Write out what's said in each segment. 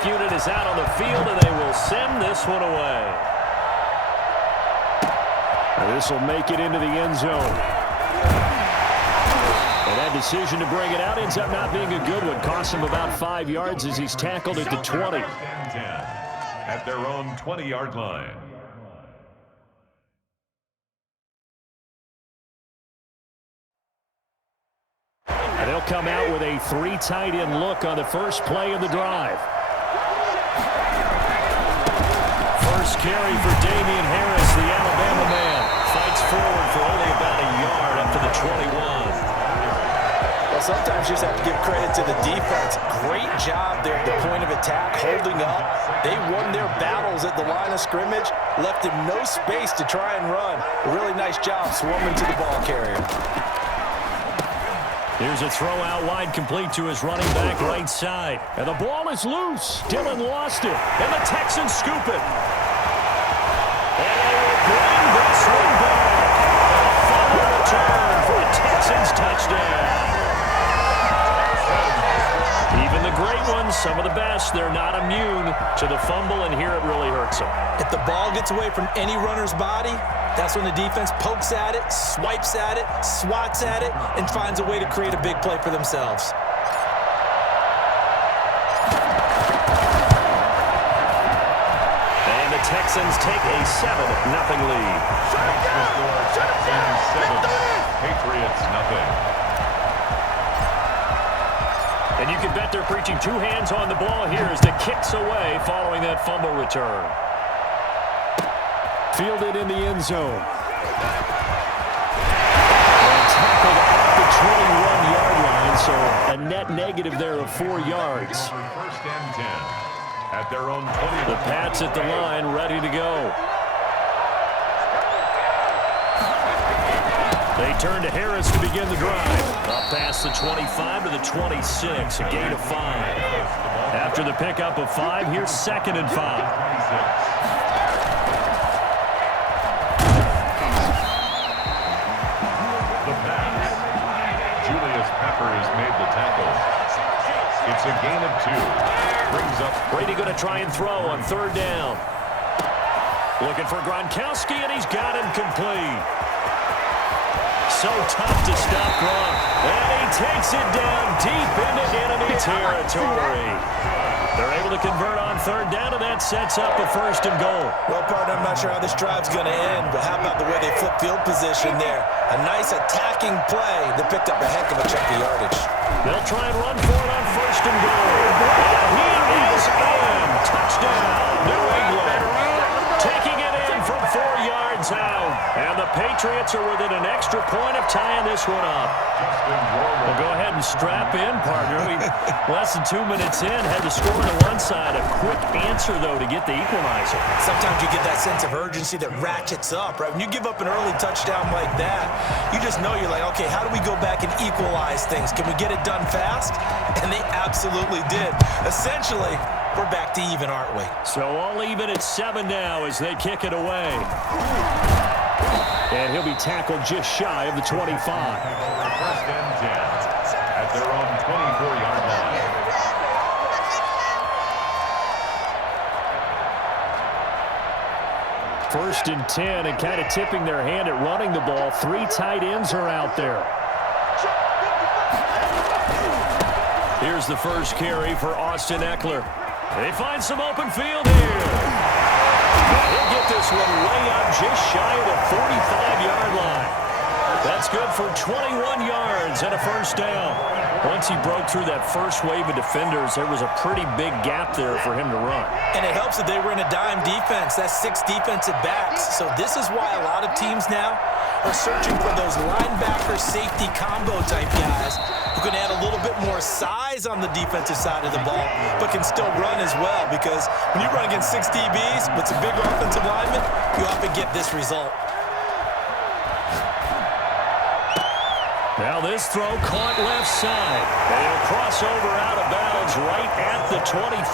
kickoff unit is out on the field, and they will send this one away. This will make it into the end zone. And that decision to bring it out ends up not being a good one. Costs him about 5 yards as he's tackled at the 20. At their own 20-yard line. And they'll come out with a 3 tight end look on the first play of the drive. First carry for Damian Harris, the Alabama man. Fights forward for only about a yard up to the 21. Well, sometimes you just have to give credit to the defense. Great job there at the point of attack, holding up. They won their battles at the line of scrimmage, left him no space to try and run. A really nice job swarming to the ball carrier. Here's a throw out wide, complete to his running back right side. And the ball is loose. Dillon lost it. And the Texans scoop it. And they will bring this one back. A fumble return for a Texans touchdown. Even the great ones, some of the best, they're not immune to the fumble, and here it really hurts them. If the ball gets away from any runner's body, that's when the defense pokes at it, swipes at it, swats at it, and finds a way to create a big play for themselves. And the Texans take a 7-0 lead. Patriots nothing. And you can bet they're preaching 2 hands on the ball here as the kick's away following that fumble return. Fielded in the end zone. And tackled at the 21-yard line, so a net negative there of 4 yards. First and 10 at their own 20. The Pats at the line, ready to go. They turn to Harris to begin the drive. Up past the 25 to the 26, a gain of 5. After the pickup of 5, here's 2nd and 5. Has made the tackle. It's a gain of 2. Brings up. Brady going to try and throw on 3rd down. Looking for Gronkowski, and he's got him complete. So tough to stop Gronk. And he takes it down deep into enemy territory. They're able to convert on 3rd down, and that sets up a 1st and goal. Well, partner, I'm not sure how this drive's going to end, but how about the way they flip field position there? A nice attacking play that picked up a heck of a chunk of yardage. They'll try and run for it on 1st and goal. And he is in. Touchdown, New England. Taking it in from 4 yards out. And the Patriots are within an extra point of tying this one up. Well, go ahead and strap in, partner. Less than 2 minutes in, had the score to one side. A quick answer, though, to get the equalizer. Sometimes you get that sense of urgency that ratchets up, right? When you give up an early touchdown like that, you just know you're like, okay, how do we go back and equalize things? Can we get it done fast? And they absolutely did. Essentially, we're back to even, aren't we? So all even at 7 now as they kick it away. And he'll be tackled just shy of the 25. First and 10 at their own 24-yard line. First and 10, and kind of tipping their hand at running the ball. 3 tight ends are out there. Here's the first carry for Austin Eckler. They find some open field here. He'll get this one way up just shy of the 45-yard line. That's good for 21 yards and a 1st down. Once he broke through that first wave of defenders, there was a pretty big gap there for him to run. And it helps that they were in a dime defense. That's 6 defensive backs. So this is why a lot of teams now are searching for those linebacker safety combo type guys who can add a little bit more size on the defensive side of the ball, but can still run as well, because when you run against 6 DBs with some big offensive linemen, you often get this result. Now this throw caught left side. And he'll cross over out of bounds right at the 25.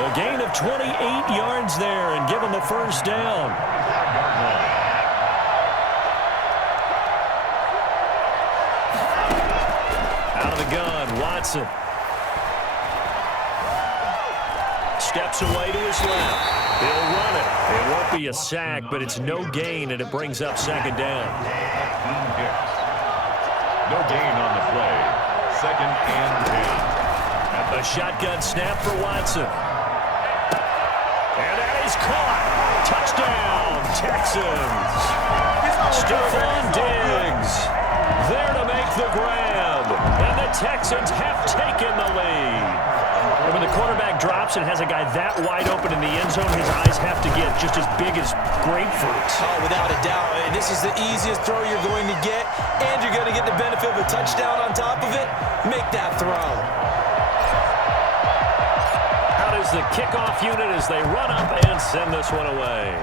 A gain of 28 yards there and give him a 1st down. Out of the gun, Watson. steps away to his left. He'll run it. It won't be a sack, but it's no gain, and it brings up second down. No gain on the play. Second and 10. A shotgun snap for Watson. And that is caught. Touchdown, Texans. Stephon Diggs there to make the grab. And the Texans have taken the lead. And when the quarterback drops and has a guy that wide open in the end zone, his eyes have to get just as big as grapefruits. Oh, without a doubt. This is the easiest throw you're going to get, and you're going to get the benefit of a touchdown on top of it. Make that throw. Out is the kickoff unit as they run up and send this one away.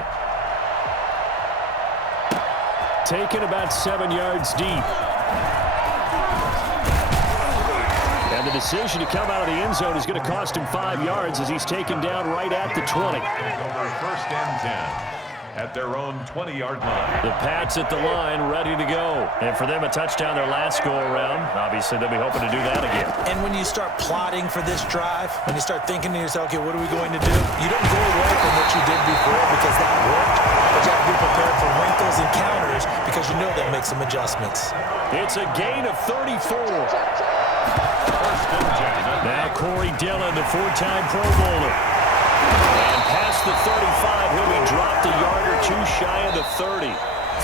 Taken about 7 yards deep. And the decision to come out of the end zone is going to cost him 5 yards as he's taken down right at the 20. First and 10 at their own 20-yard line. The Pats at the line, ready to go. And for them, a touchdown their last go-around. Obviously, they'll be hoping to do that again. And when you start plotting for this drive, when you start thinking to yourself, okay, what are we going to do? You don't go away from what you did before because that worked. But you have to be prepared for wrinkles and counters because you know they'll make some adjustments. It's a gain of 34. Now Corey Dillon, the 4-time Pro Bowler. And past the 35, he'll be dropped a yard or two shy of the 30.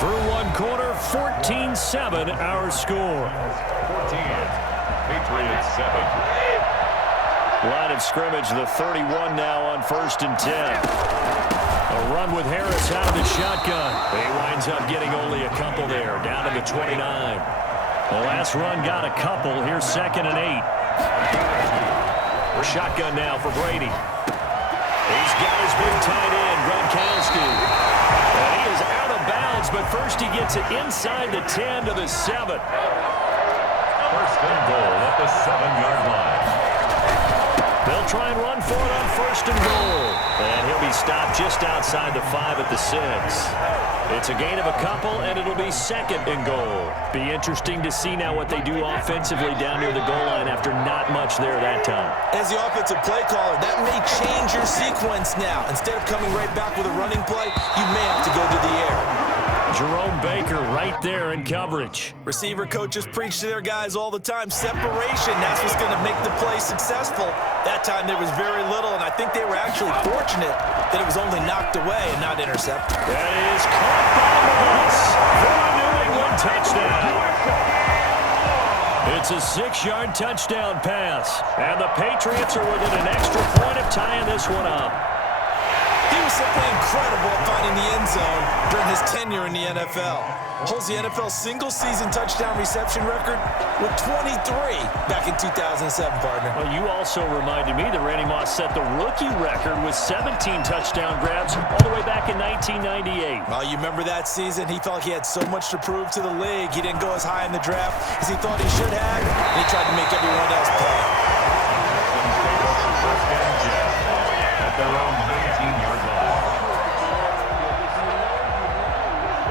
Through one quarter, 14-7 our score. 14, Patriots 7. Line of scrimmage, the 31 now on 1st and 10. A run with Harris out of the shotgun. He winds up getting only a couple there, down to the 29. The last run got a couple. Here's 2nd and 8. Shotgun now for Brady. He's got his big tight end, Gronkowski. And he is out of bounds, but first he gets it inside the 10 to the 7. First and goal at the 7-yard line. They'll try and run for it on 1st and goal. And he'll be stopped just outside the 5 at the 6. It's a gain of a couple, and it'll be 2nd and goal. Be interesting to see now what they do offensively down near the goal line after not much there that time. As the offensive play caller, that may change your sequence now. Instead of coming right back with a running play, you may have to go to the air. Jerome Baker right there in coverage. Receiver coaches preach to their guys all the time. Separation, that's what's going to make the play successful. That time there was very little, and I think they were actually fortunate that it was only knocked away and not intercepted. That is caught by Moss for a New England touchdown. It's a 6-yard touchdown pass, and the Patriots are within an extra point of tying this one up. He was simply incredible at finding the end zone during his tenure in the NFL. Holds the NFL single-season touchdown reception record with 23 back in 2007, partner. Well, you also reminded me that Randy Moss set the rookie record with 17 touchdown grabs all the way back in 1998. Well, you remember that season? He felt he had so much to prove to the league. He didn't go as high in the draft as he thought he should have, and he tried to make everyone else pay. At their own 19-yard line.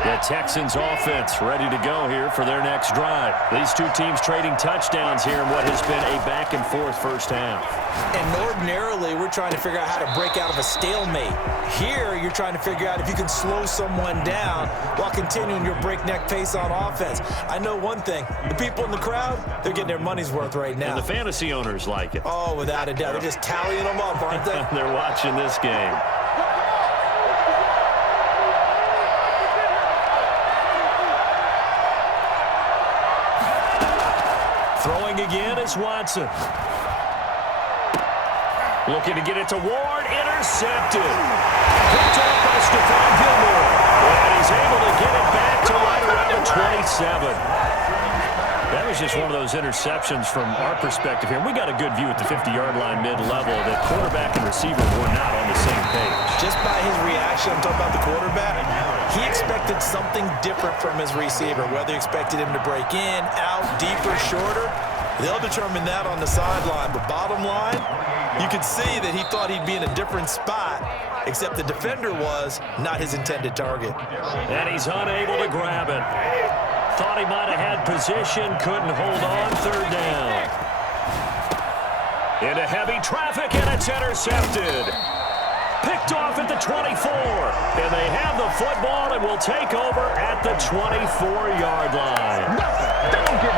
The Texans offense ready to go here for their next drive. These two teams trading touchdowns here in what has been a back-and-forth first half. And ordinarily, we're trying to figure out how to break out of a stalemate. Here, you're trying to figure out if you can slow someone down while continuing your breakneck pace on offense. I know one thing. The people in the crowd, they're getting their money's worth right now. And the fantasy owners like it. Oh, without a doubt. They're just tallying them up, aren't they? They're watching this game. Throwing again is Watson. Looking to get it to Ward. Intercepted. Picked up by Stephon Gilmore. And he's able to get it back to right around the 27. That was just one of those interceptions from our perspective here. We got a good view at the 50-yard line mid-level that quarterback and receiver were not on the same page. Just by his reaction, I'm talking about the quarterback, he expected something different from his receiver, whether he expected him to break in, out, deeper, shorter. They'll determine that on the sideline. But bottom line, you could see that he thought he'd be in a different spot, except the defender was not his intended target. And he's unable to grab it. Thought he might have had position, couldn't hold on, 3rd down. Into heavy traffic, and it's intercepted. Picked off at the 24. And they have the football and will take over at the 24-yard line.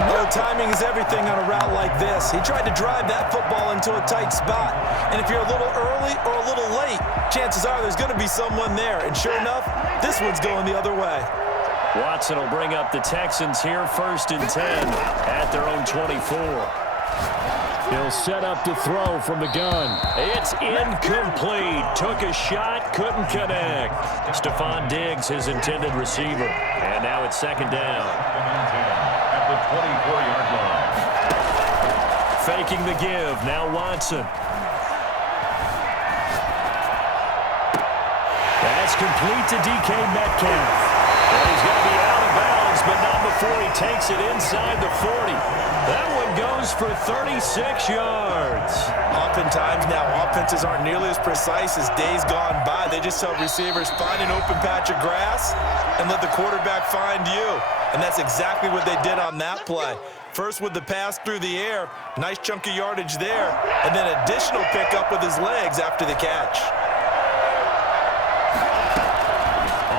Well, timing is everything on a route like this. He tried to drive that football into a tight spot. And if you're a little early or a little late, chances are there's going to be someone there. And sure enough, this one's going the other way. Watson will bring up the Texans here, 1st and 10 at their own 24. He'll set up to throw from the gun. It's incomplete. Took a shot, couldn't connect. Stephon Diggs, his intended receiver. And now it's 2nd down. At the 24-yard line. Faking the give. Now Watson. That's complete to DK Metcalf. And he's going to be out of bounds, but not before he takes it inside the 40. That one goes for 36 yards. Oftentimes now, offenses aren't nearly as precise as days gone by. They just tell receivers, find an open patch of grass and let the quarterback find you. And that's exactly what they did on that play. First with the pass through the air, nice chunk of yardage there, and then additional pickup with his legs after the catch.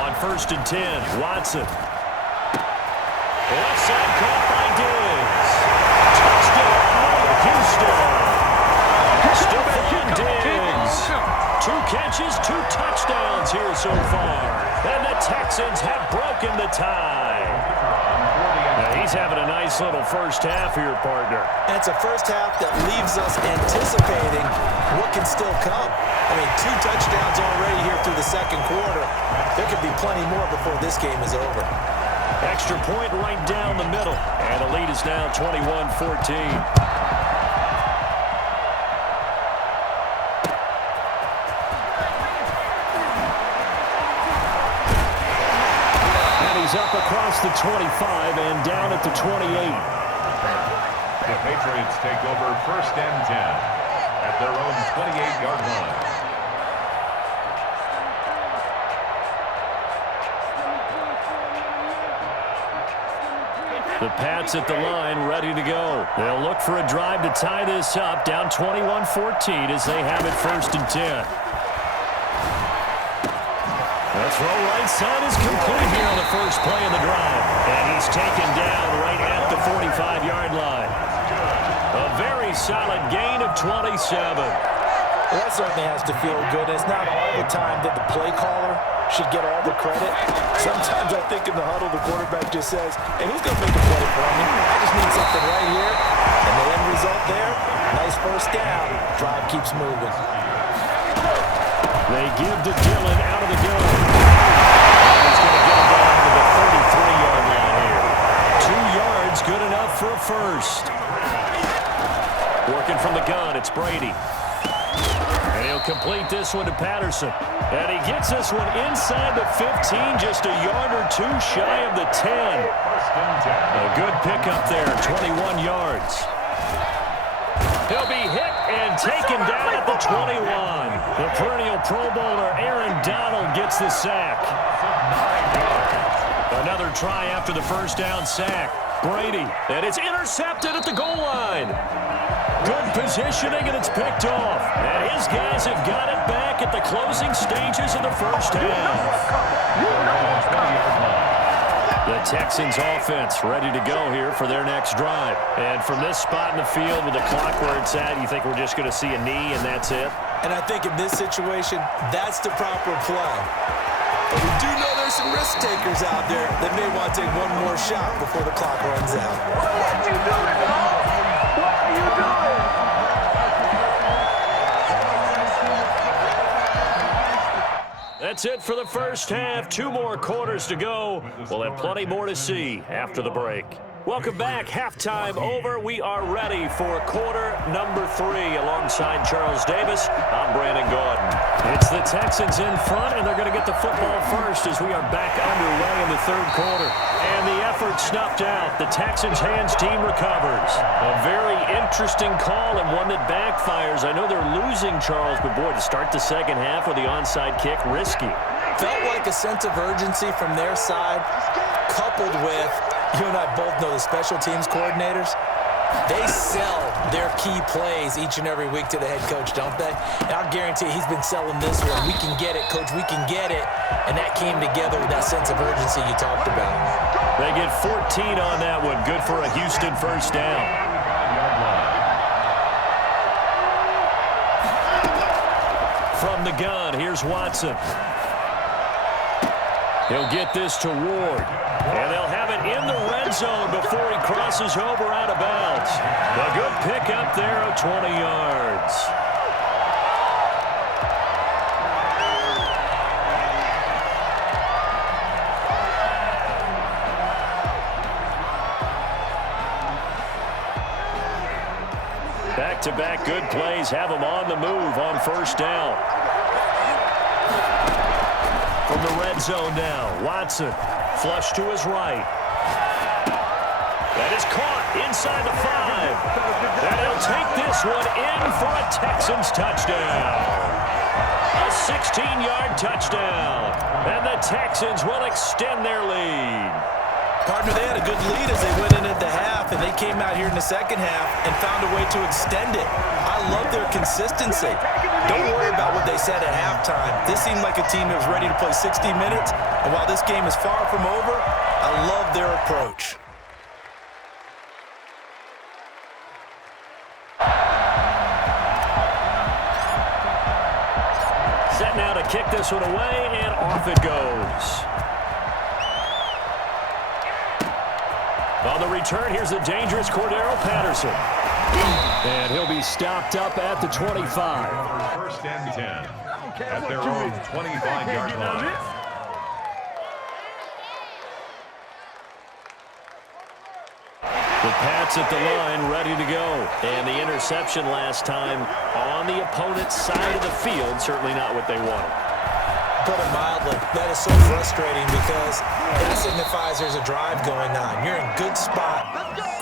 On 1st and 10, Watson. Left side caught by Diggs. Touchdown, Houston. Stephon Diggs. 2 catches, 2 touchdowns here so far. And the Texans have broken the tie. Now he's having a nice little first half here, partner. And it's a first half that leaves us anticipating what can still come. I mean, 2 touchdowns already here through the 2nd quarter. There could be plenty more before this game is over. Extra point right down the middle. And the lead is now 21-14. Up across the 25 and down at the 28. The Patriots take over 1st and 10 at their own 28-yard line. The Pats at the line, ready to go. They'll look for a drive to tie this up, down 21-14 as they have it 1st and 10. The throw right side is complete here on the first play of the drive. And he's taken down right at the 45-yard line. A very solid gain of 27. Well, that certainly has to feel good. It's not all the time that the play caller should get all the credit. Sometimes I think in the huddle, the quarterback just says, hey, who's going to make a play for me? I just need something right here. And the end result there, nice first down. Drive keeps moving. They give to Dillon out of the gun. And he's going to get him down to the 33-yard line here. 2 yards, good enough for a first. Working from the gun, it's Brady. And he'll complete this one to Patterson. And he gets this one inside the 15, just a yard or 2 shy of the 10. A good pickup there, 21 yards. He'll be hit and taken down at the 21. The perennial Pro Bowler Aaron Donald gets the sack. Another try after the first down sack. Brady, and it's intercepted at the goal line. Good positioning, and it's picked off. And his guys have got it back at the closing stages of the first half. The Texans offense ready to go here for their next drive. And from this spot in the field with the clock where it's at, you think we're just going to see a knee and that's it? And I think in this situation, that's the proper play. But we do know there's some risk takers out there that may want to take one more shot before the clock runs out. What are you doing, dog? What are you doing? That's it for the first half. 2 more quarters to go. We'll have plenty more to see after the break. Welcome back. Halftime over. We are ready for quarter number 3. Alongside Charles Davis, I'm Brandon Gordon. It's the Texans in front, and they're going to get the football first as we are back underway in the 3rd quarter. And the effort snuffed out. The Texans hands team recovers. A very interesting call and one that backfires. I know they're losing, Charles, but boy, to start the 2nd half with the onside kick, risky. Felt like a sense of urgency from their side, coupled with, you and I both know the special teams coordinators, They sell their key plays each and every week to the head coach, don't they? And I'll guarantee he's been selling this one. We can get it, coach, we can get it. And that came together with that sense of urgency you talked about. They get 14 on that one. Good for a Houston first down. From the gun, here's Watson. He'll get this to Ward. And they'll have it in the red zone before he crosses over out of bounds. A good pickup there of 20 yards. Back-to-back good plays have him on the move on first down. From the red zone now, Watson, flush to his right. That is caught inside the 5. And he'll take this one in for a Texans touchdown. A 16-yard touchdown. And the Texans will extend their lead. Partner, they had a good lead as they went in at the half, and they came out here in the second half and found a way to extend it. I love their consistency. Don't worry about what they said at halftime. This seemed like a team that was ready to play 60 minutes, and while this game is far from over, I love their approach. Set now to kick this one away, and off it goes. On the return, here's the dangerous Cordero Patterson. And he'll be stopped up at the 25. First and 10 at their own 25-yard line. The Pats at the line, ready to go. And the interception last time on the opponent's side of the field, certainly not what they wanted. Put it mildly, that is so frustrating because that signifies there's a drive going on. You're in good spot,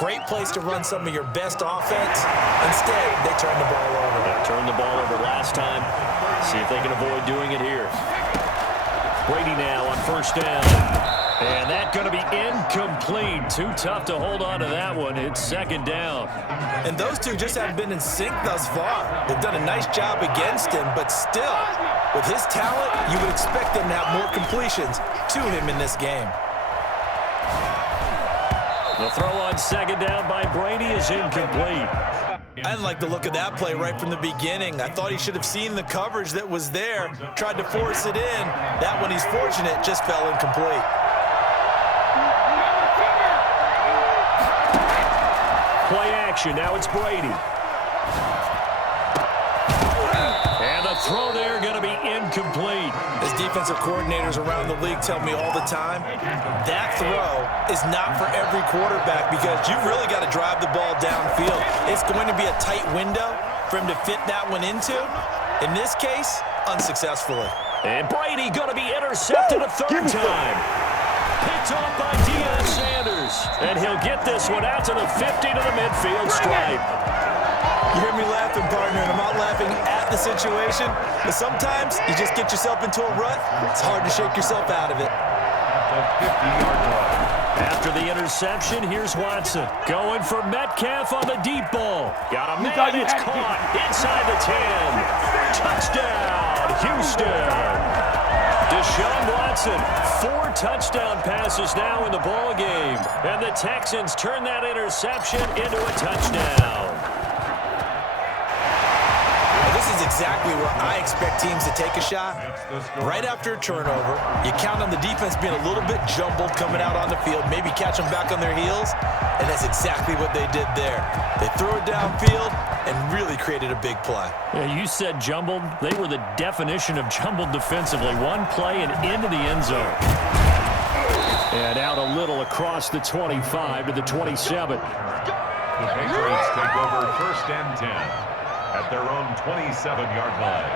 great place to run some of your best offense. Instead, they turn the ball over. They turned the ball over last time. See if they can avoid doing it here. Brady now on first down. And that's going to be incomplete. Too tough to hold on to that one. It's second down. And those two just haven't been in sync thus far. They've done a nice job against him, but still, with his talent, you would expect them to have more completions to him in this game. The throw on second down by Brady is incomplete. I didn't like the look of that play right from the beginning. I thought he should have seen the coverage that was there, tried to force it in. That one, he's fortunate, just fell incomplete. Play action, now it's Brady. And the throw there going to be incomplete. As defensive coordinators around the league tell me all the time, that throw is not for every quarterback because you've really got to drive the ball downfield. It's going to be a tight window for him to fit that one into. In this case, unsuccessfully. And Brady going to be intercepted a third time. Picked off by Deion Sanders. And he'll get this one out to the 50 to the midfield stripe. You hear me laughing, partner, and I'm not laughing at the situation. But sometimes you just get yourself into a rut. It's hard to shake yourself out of it. The 50-yard line. After the interception, here's Watson. Going for Metcalf on the deep ball. Got a man, it's caught inside the 10. Touchdown, Houston. Deshaun Watson, 4 touchdown passes now in the ball game. And the Texans turn that interception into a touchdown. This is exactly where I expect teams to take a shot. Right after a turnover, you count on the defense being a little bit jumbled coming out on the field, maybe catch them back on their heels, and that's exactly what they did there. They threw it downfield and really created a big play. Yeah, you said jumbled. They were the definition of jumbled defensively. One play and into the end zone. And out a little across the 25 to the 27. The Patriots take over first and 10 at their own 27-yard line.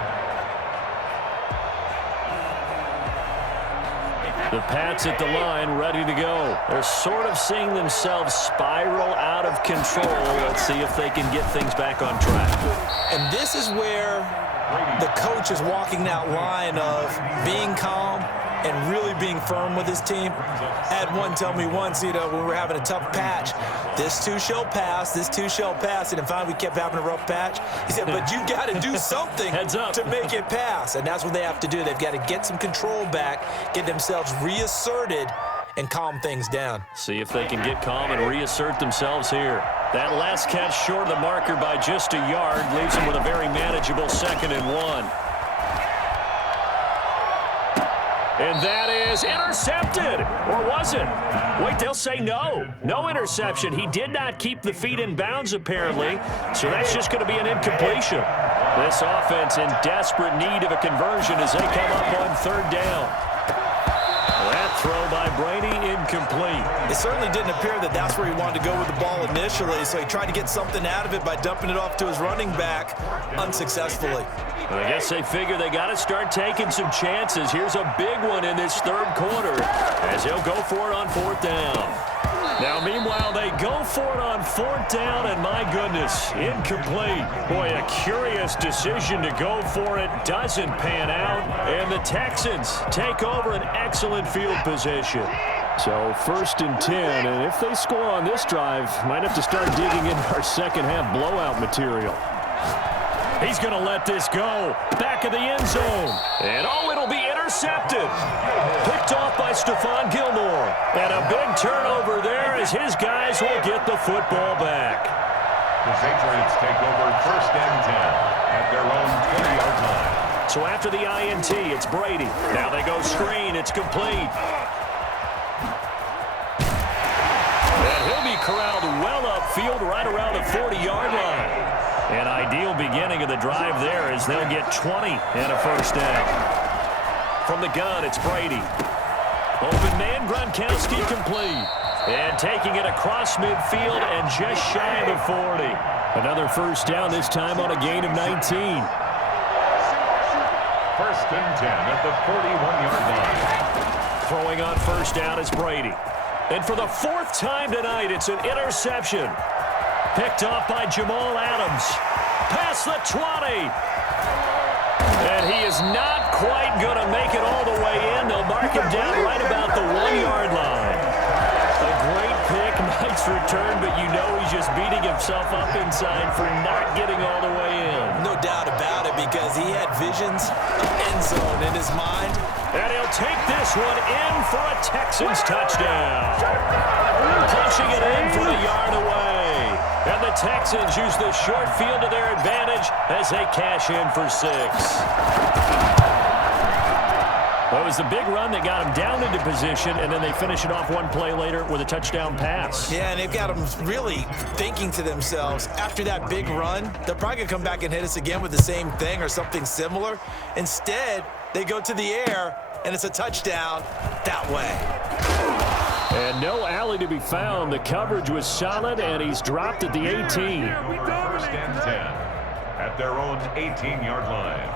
The Pats at the line, ready to go. They're sort of seeing themselves spiral out of control. Let's see if they can get things back on track. And this is where the coach is walking that line of being calm and really being firm with his team. I had one tell me once, when we were having a tough patch, this too shall pass, this too shall pass, and finally we kept having a rough patch. He said, but you've got to do something to make it pass, and that's what they have to do. They've got to get some control back, get themselves reasserted, and calm things down. See if they can get calm and reassert themselves here. That last catch short of the marker by just a yard leaves them with a very manageable 2nd and 1. And that is intercepted. Or was it? Wait, they'll say no. No interception. He did not keep the feet in bounds, apparently. So that's just going to be an incompletion. This offense in desperate need of a conversion as they come up on 3rd down. That throw by Brady, incomplete. It certainly didn't appear that that's where he wanted to go with the ball initially, so he tried to get something out of it by dumping it off to his running back unsuccessfully. I guess they figure they got to start taking some chances. Here's a big one in this 3rd quarter as they'll go for it on 4th down. Now, meanwhile, they go for it on 4th down, and my goodness, incomplete. Boy, a curious decision to go for it. Doesn't pan out, and the Texans take over an excellent field position. So 1st and 10, and if they score on this drive, might have to start digging into our second-half blowout material. He's going to let this go. Back of the end zone. And, it'll be intercepted. Picked off by Stephon Gilmore. And a big turnover there as his guys will get the football back. The Patriots take over 1st and 10 at their own 20-yard line. So after the INT, it's Brady. Now they go screen. It's complete. And he'll be corralled well upfield right around the 40-yard line. An ideal beginning of the drive there as they'll get 20 and a 1st down. From the gun, it's Brady. Open man, Gronkowski complete. And taking it across midfield and just shy of the 40. Another 1st down, this time on a gain of 19. 1st and 10 at the 41-yard line. Throwing on 1st down is Brady. And for the 4th time tonight, it's an interception. Picked off by Jamal Adams. Past the 20. And he is not quite going to make it all the way in. They'll mark him down right about the 1-yard line. A great pick, nice return, but he's just beating himself up inside for not getting all the way in. No doubt about it, because he had visions of end zone in his mind. And he'll take this one in for a Texans touchdown. Punching it in for a yard away. And the Texans use the short field to their advantage as they cash in for 6. Well, it was the big run that got them down into position, and then they finish it off one play later with a touchdown pass. Yeah, and they've got them really thinking to themselves, after that big run, they're probably going to come back and hit us again with the same thing or something similar. Instead, they go to the air, and it's a touchdown that way. And no alley to be found. The coverage was solid, and he's dropped at the 18. 1st and 10 at their own 18-yard line.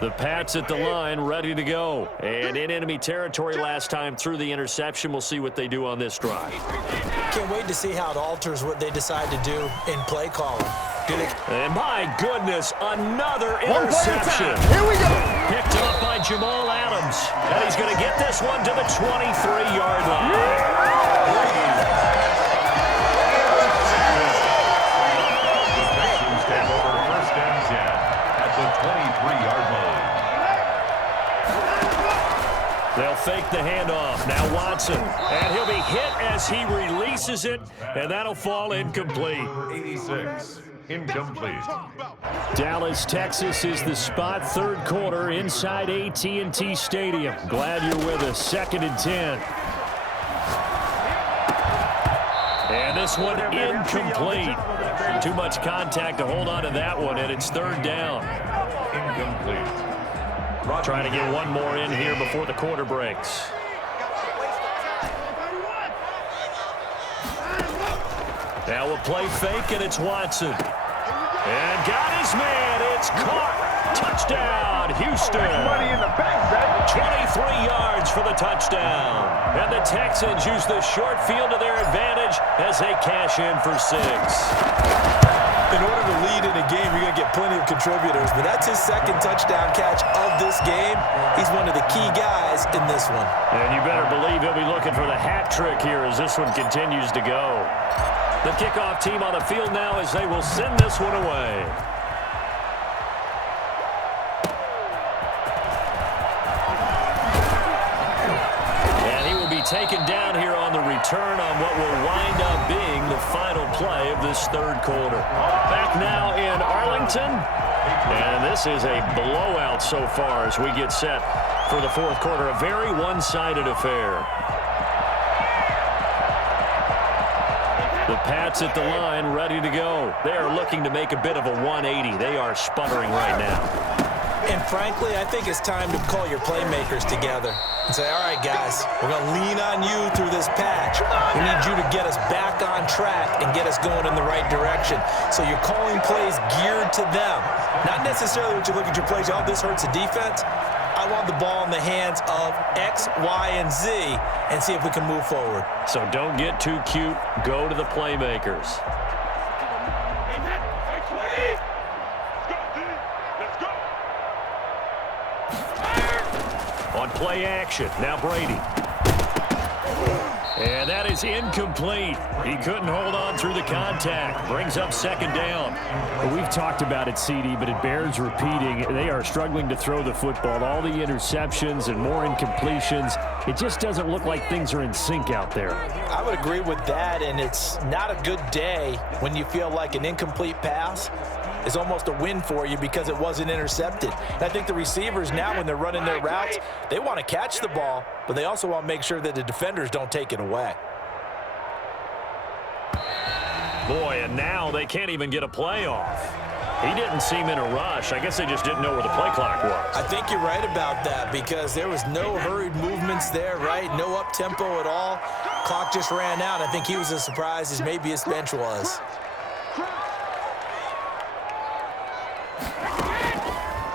The Pats at the line, ready to go. And in enemy territory last time through the interception. We'll see what they do on this drive. Can't wait to see how it alters what they decide to do in play calling. And my goodness, another interception. Here we go. Picked up by Jamal Adams. And he's going to get this one to the 23-yard line. Texans take over 1st and 10 at the 23-yard line. They'll fake the handoff. Now Watson. And he'll be hit as he releases it. And that'll fall incomplete. 86. Incomplete. Dallas, Texas is the spot. 3rd quarter inside AT&T Stadium. Glad you're with us. 2nd and 10. And this one incomplete. Too much contact to hold on to that one, and it's 3rd down. Incomplete. Trying to get one more in here before the quarter breaks. Now we'll play fake, and it's Watson. And got his man. It's caught. Touchdown, Houston. 23 yards for the touchdown. And the Texans use the short field to their advantage as they cash in for 6. In order to lead in a game, you're going to get plenty of contributors, but that's his second touchdown catch of this game. He's one of the key guys in this one. And you better believe he'll be looking for the hat trick here as this one continues to go. The kickoff team on the field now as they will send this one away. Taken down here on the return on what will wind up being the final play of this third quarter. Back now in Arlington, and this is a blowout so far as we get set for the fourth quarter. A very one-sided affair. The Pats at the line ready to go. They are looking to make a bit of a 180. They are sputtering right now. And frankly, I think it's time to call your playmakers together and say, all right, guys, we're going to lean on you through this patch. We need you to get us back on track and get us going in the right direction. So you're calling plays geared to them. Not necessarily what you look at your plays, oh, this hurts the defense. I want the ball in the hands of X, Y, and Z and see if we can move forward. So don't get too cute. Go to the playmakers. On play action, now Brady. And that is incomplete. He couldn't hold on through the contact. Brings up second down. Well, we've talked about it, CD, but it bears repeating. They are struggling to throw the football. All the interceptions and more incompletions. It just doesn't look like things are in sync out there. I would agree with that, and it's not a good day when you feel like an incomplete pass is almost a win for you because it wasn't intercepted. And I think the receivers now, when they're running their routes, they want to catch the ball, but they also want to make sure that the defenders don't take it away. Boy, and now they can't even get a play off. He didn't seem in a rush. I guess they just didn't know where the play clock was. I think you're right about that because there was no hurried movements there, right? No up-tempo at all. Clock just ran out. I think he was as surprised as maybe his bench was.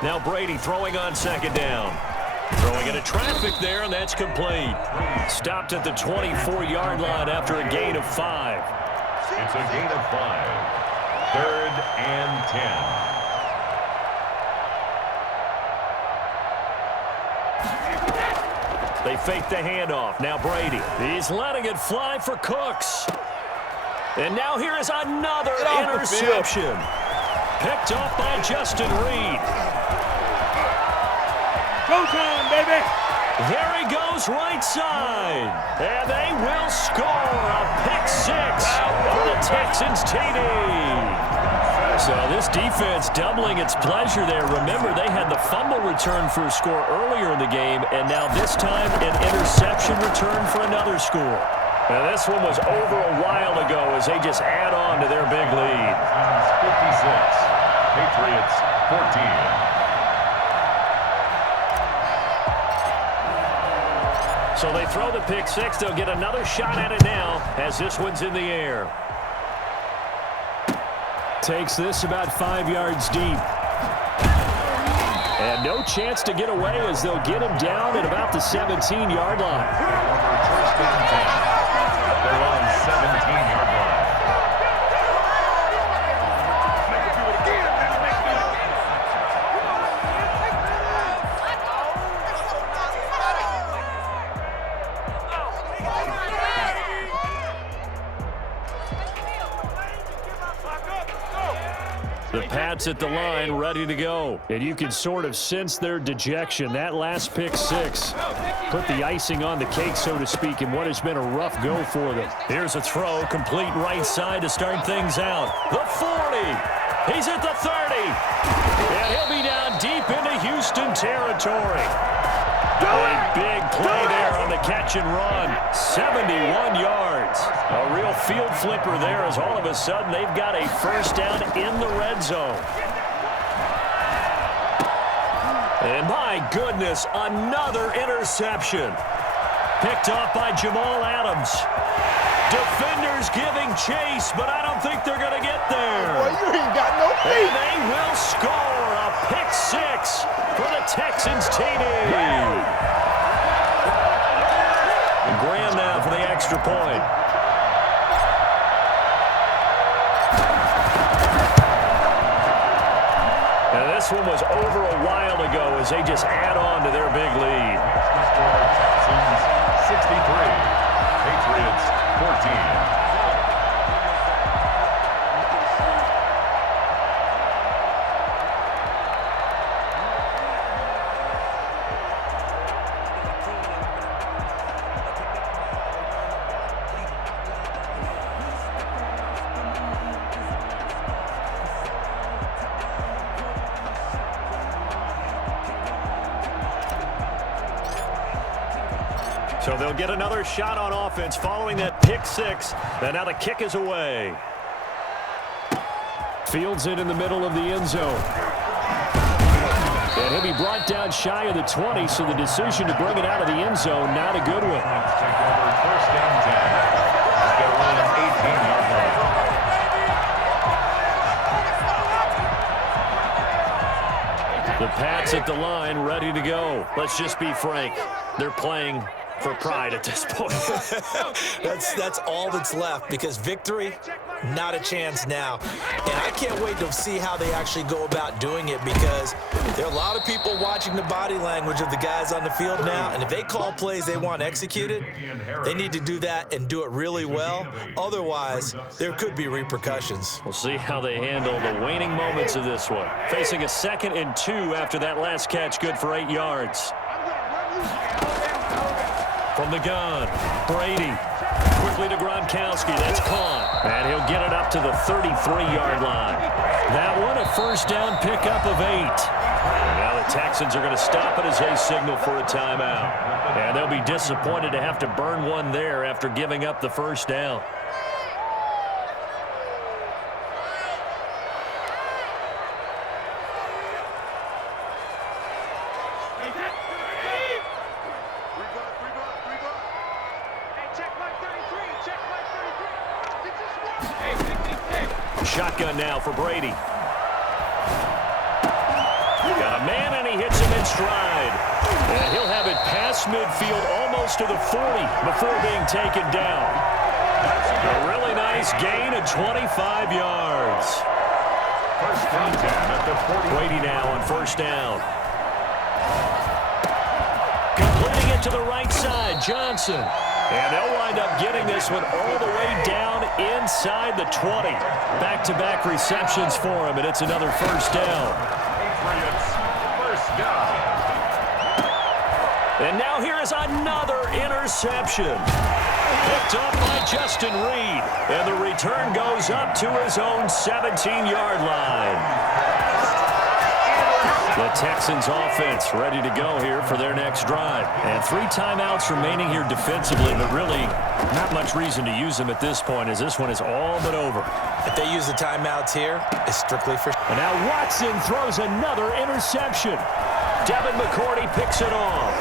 Now Brady throwing on second down. Throwing into traffic there, and that's complete. Stopped at the 24-yard line after a gain of 5. It's a gain of 5. 3rd and 10. They fake the handoff. Now Brady. He's letting it fly for Cooks. And now here is another interception. Picked up by Justin Reed. Go time, baby! There he goes right side. And they will score a pick 6 for the Texans TD. So this defense doubling its pleasure there. Remember, they had the fumble return for a score earlier in the game, and now this time an interception return for another score. Now this one was over a while ago as they just add on to their big lead. 56. Patriots 14. So they throw the pick 6. They'll get another shot at it now as this one's in the air. Takes this about 5 yards deep. And no chance to get away as they'll get him down at about the 17-yard line. First and 10. They're on 17-yard line. The Pats at the line ready to go. And you can sort of sense their dejection. That last pick 6 put the icing on the cake, so to speak, in what has been a rough go for them. Here's a throw, complete right side to start things out. The 40. He's at the 30. And he'll be down deep into Houston territory. A big play there on the catch and run. 71 yards. A real field flipper there as all of a sudden they've got a first down in the red zone. And my goodness, another interception. Picked up by Jamal Adams. Defenders giving chase, but I don't think they're going to get there. Boy, you ain't got no feet. And they will score a pick 6 for the Texans TD. And Graham now for the extra point. this one was over a while ago as they just add on to their big lead. Texans 63, Patriots 14. So they'll get another shot on offense following that pick six. And now the kick is away. Fields it in the middle of the end zone. And he'll be brought down shy of the 20, so the decision to bring it out of the end zone, not a good one. Take over first and 10. They're on an 18-yard line. The Pats at the line, ready to go. Let's just be frank. They're playing for pride at this point. That's all that's left, because victory, not a chance now. And I can't wait to see how they actually go about doing it, because there are a lot of people watching the body language of the guys on the field now, and if they call plays they want executed, they need to do that and do it really well. Otherwise, there could be repercussions. We'll see how they handle the waning moments of this one. Facing a 2nd and 2 after that last catch, good for 8 yards. From the gun, Brady. Quickly to Gronkowski. That's caught. And he'll get it up to the 33-yard line. That one, a first down pickup of 8. And now the Texans are going to stop it as they signal for a timeout. And they'll be disappointed to have to burn one there after giving up the first down. Shotgun now for Brady. Got a man, and he hits him in stride. And he'll have it past midfield almost to the 40 before being taken down. A really nice gain of 25 yards. First and 10 at the 40. Brady now on first down. Completing it to the right side, Johnson. And they'll wind up getting this one all the way down inside the 20. Back-to-back receptions for him, and it's another first down. Patriots, first down. And now here is another interception. Picked up by Justin Reed. And the return goes up to his own 17-yard line. The Texans offense ready to go here for their next drive. And 3 timeouts remaining here defensively, but really not much reason to use them at this point, as this one is all but over. If they use the timeouts here, it's strictly for... And now Watson throws another interception. Devin McCourty picks it off.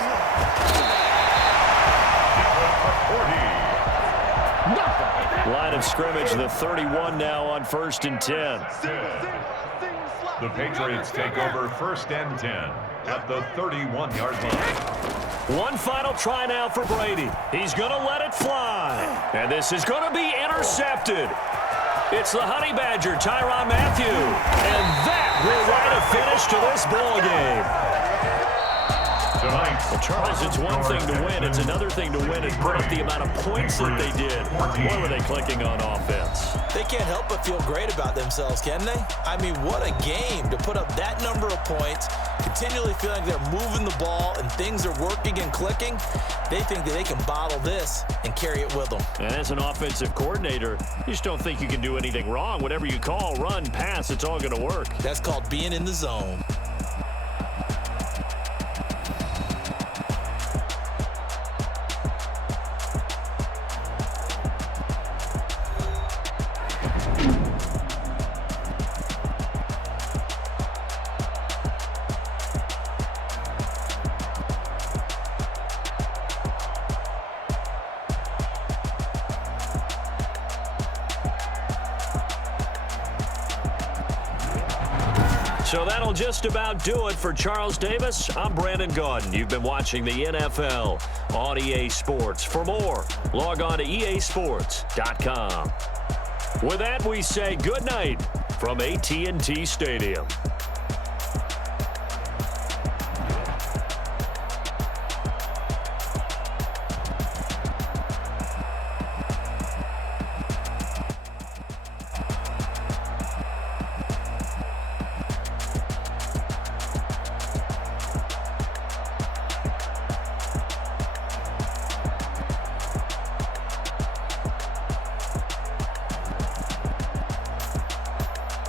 Line of scrimmage, the 31 now on first and 10. The Patriots take over first and 10 at the 31-yard line. One final try now for Brady. He's going to let it fly. And this is going to be intercepted. It's the Honey Badger, Tyrann Mathieu. And that will write a finish to this ball game. Well, Charles, it's one thing to win. It's another thing to win and put up the amount of points that they did. Boy, were they clicking on offense. They can't help but feel great about themselves, can they? I mean, what a game to put up that number of points, continually feeling like they're moving the ball and things are working and clicking. They think that they can bottle this and carry it with them. And as an offensive coordinator, you just don't think you can do anything wrong. Whatever you call, run, pass, it's all going to work. That's called being in the zone. So that'll just about do it for Charles Davis. I'm Brandon Gaudin. You've been watching the NFL on EA Sports. For more, log on to easports.com. With that, we say good night from AT&T Stadium.